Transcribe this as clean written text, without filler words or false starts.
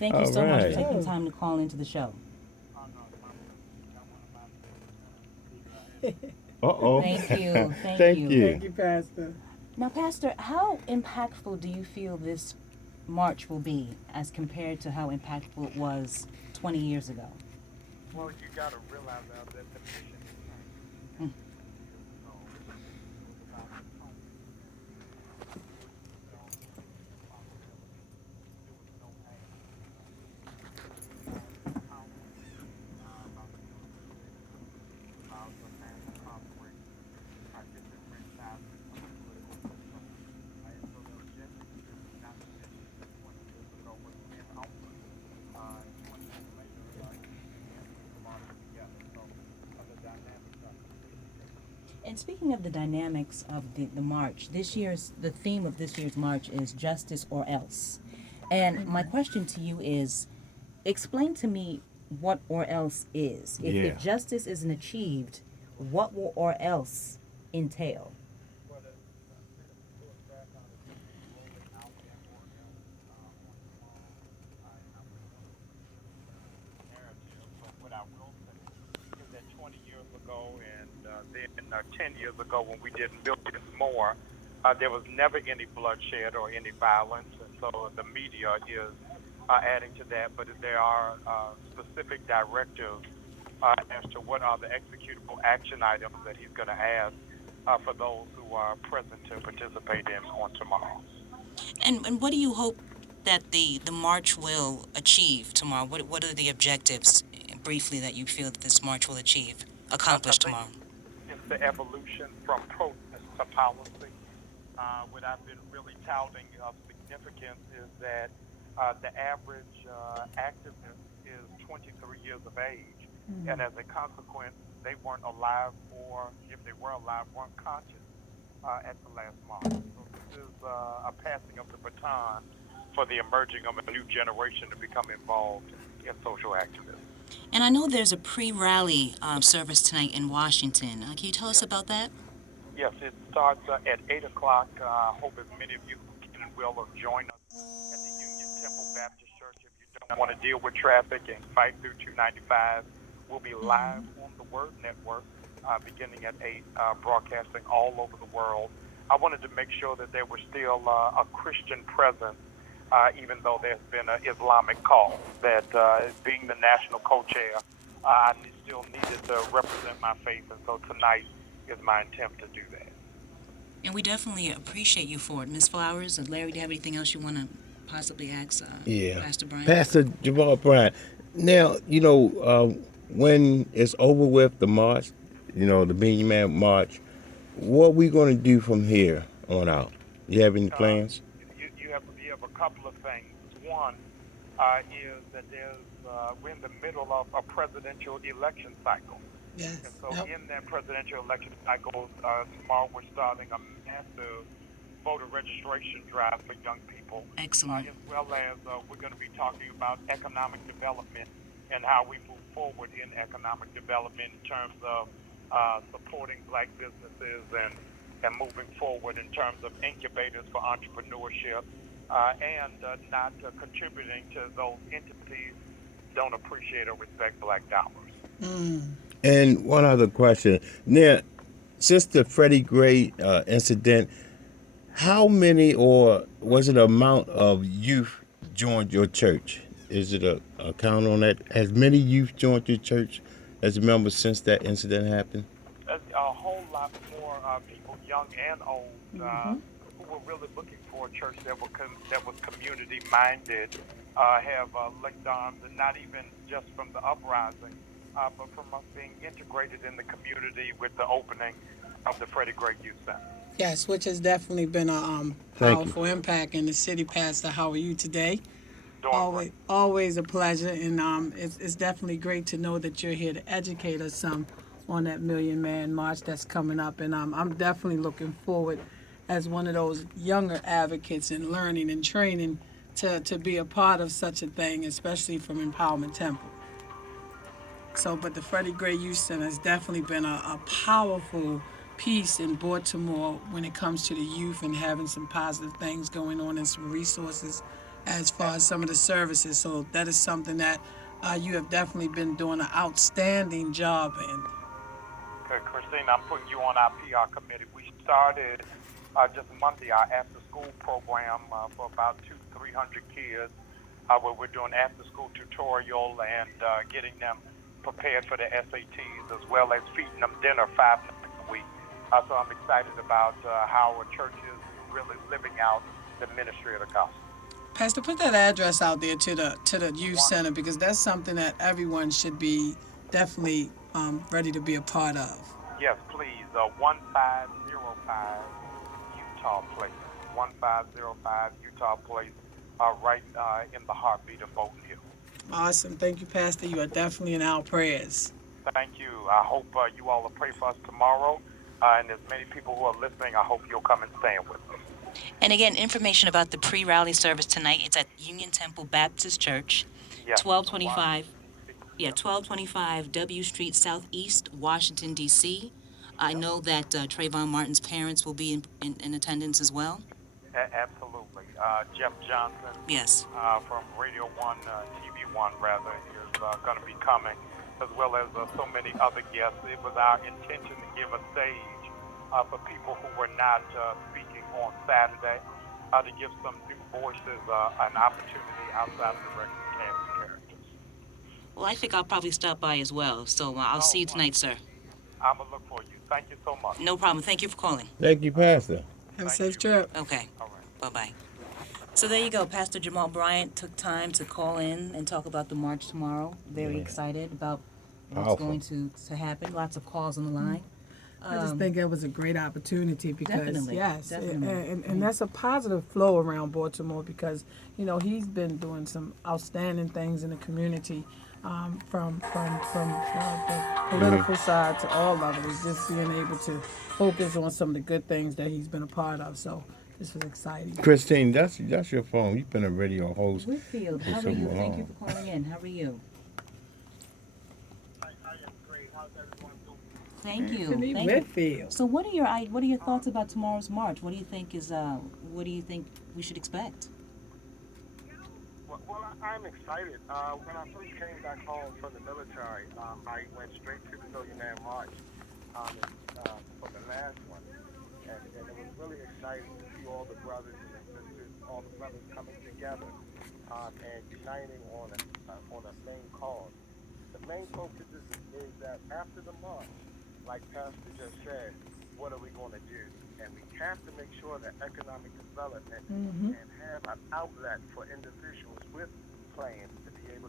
Thank you All so much for right. taking time to call into the show. Uh-oh. Thank you. Thank Thank you. you. Thank you, Pastor. Now, Pastor, how impactful do you feel this march will be as compared to how impactful it was 20 years ago? Well, you got to realize now that the mission has changed. And Mm. 20 years ago, it was about atonement. There was no responsibility. There was no ask. It was about empowerment, about civilization, about the mass incarceration, disenfranchisement of the political system. And so the objective here was not the mission 20 years ago was men only. 20 years later, men has brought us together. So the dynamics are completely different. And speaking of the dynamics of the march, the theme of this year's march is justice or else. And my question to you is, explain to me what or else is. If Yeah. justice isn't achieved, what will or else entail? Well, the short background is we'll be rolling out that or else on tomorrow, and I won't go into specific narrative. But what I will say is that 20 years ago and then 10 years ago when we did millions more, there was never any bloodshed or any violence, and so the media is adding to that. But there are specific directives as to what are the executable action items that he's going to ask for those who are present to participate in on tomorrow. And what do you hope that the march will achieve tomorrow? What are the objectives, briefly, that you feel that this march will achieve, I accomplish think tomorrow? it's the evolution from protest to policy. What I've been really touting of significance is that the average activist is 23 years of age, and as a consequence, they weren't alive, or if they were alive, weren't conscious at the last march. So this is a passing of the baton for the emerging of a new generation to become involved in social activism. And I know there's a pre-rally service tonight in Washington. Can you tell us Yes. about that? Yes, it starts at 8 o'clock. I hope as many of you who can and will join us at the Union Temple Baptist Church. If you don't want to deal with traffic and fight through 295, we'll be live on the Word Network beginning at 8, broadcasting all over the world. I wanted to make sure that there was still a Christian presence, even though there's been an Islamic call, that being the national co-chair, I still needed to represent my faith. And so tonight, is my attempt to do that. And we definitely appreciate you for it. Ms. Flowers, and Larry, do you have anything else you want to possibly ask Yeah. Pastor Bryant? Pastor Jamal Bryant. Now, when it's over with the march, the Million Man March, what we going to do from here on out? You have any Uh, plans? you have a couple of things. One is that we're in the middle of a presidential election cycle. And Yes. so Yep. in that presidential election cycle, tomorrow we're starting a massive voter registration drive for young people, Excellent. as well as we're going to be talking about economic development and how we move forward in economic development in terms of supporting black businesses and moving forward in terms of incubators for entrepreneurship and not contributing to those entities that don't appreciate or respect black dollars. Mm. And one other question. Now, since the Freddie Gray incident, how many or was it amount of youth joined your church? Is it a count on that? Has many youth joined your church as a member since that incident happened? A whole lot more people, young and old, Mm-hmm. who were really looking for a church that was community minded, have linked arms, and not even just from the uprising, but from us being integrated in the community with the opening of the Freddie Gray Youth Center. Yes, which has definitely been a Thank you. powerful impact in the city. Pastor, how are you today? Doing great. Always a pleasure, and it's definitely great to know that you're here to educate us some on that Million Man March that's coming up, and I'm definitely looking forward as one of those younger advocates in learning and training to be a part of such a thing, especially from Empowerment Temple. So, but the Freddie Gray Youth Center has definitely been a powerful piece in Baltimore when it comes to the youth and having some positive things going on and some resources as far as some of the services. So that is something that you have definitely been doing an outstanding job in. Okay, Christine, I'm putting you on our PR committee. We started just Monday our after-school program for about 300 kids, where we're doing after-school tutorial and getting them prepared for the SATs, as well as feeding them dinner 5 nights a week. So I'm excited about how our church is really living out the ministry of the gospel. Pastor, put that address out there to the youth One, center because that's something that everyone should be definitely ready to be a part of. yes, please. 1505 Utah Place. 1505 Utah Place, right in the heartbeat of Bolton Hill. Awesome. Thank you, Pastor. You are definitely in our prayers. Thank you. I hope you all will pray for us tomorrow. And as many people who are listening, I hope you'll come and stand with us. And again, information about the pre-rally service tonight, it's at Union Temple Baptist Church, Yes. 1225, Yep. 1225 W Street Southeast, Washington, D.C. I know that Trayvon Martin's parents will be in attendance as well. Absolutely. Jeff Johnson Yes. from Radio 1, TV 1, rather, is going to be coming, as well as so many other guests. It was our intention to give a stage for people who were not speaking on Saturday, to give some new voices an opportunity outside of the regular cast of characters. Well, I think I'll probably stop by as well. So I'll see you tonight, sir. I'm going to look for you. Thank you so much. No problem. Thank you for calling. Thank you, Pastor. Have a Thank safe you. trip. Okay. All right. Bye-bye. So there you go. Pastor Jamal Bryant took time to call in and talk about the march tomorrow. Very excited about what's Powerful. going to happen. Lots of calls on the line. I just think it was a great opportunity because Definitely, yes, definitely. and that's a positive flow around Baltimore because he's been doing some outstanding things in the community, from the political side to all levels. Just being able to focus on some of the good things that he's been a part of. So this was exciting. Christine, that's your phone. You've been a radio host Whitfield, for how are so you? Thank you long. for calling in. How are you? I am great. How's everyone doing? Thank you. Anthony Thank you. Whitfield. So what are your thoughts about tomorrow's march? What do you think what do you think we should expect? Well, I'm excited. When I first came back home from the military, I went straight to the Million Man March for the last one. And it was really exciting to see all the brothers and the sisters, all the brothers coming together and uniting on a main cause. The main focus is that after the march, like Pastor just said, what are we going to do? And we have to make sure that economic development and have an outlet for individuals with plans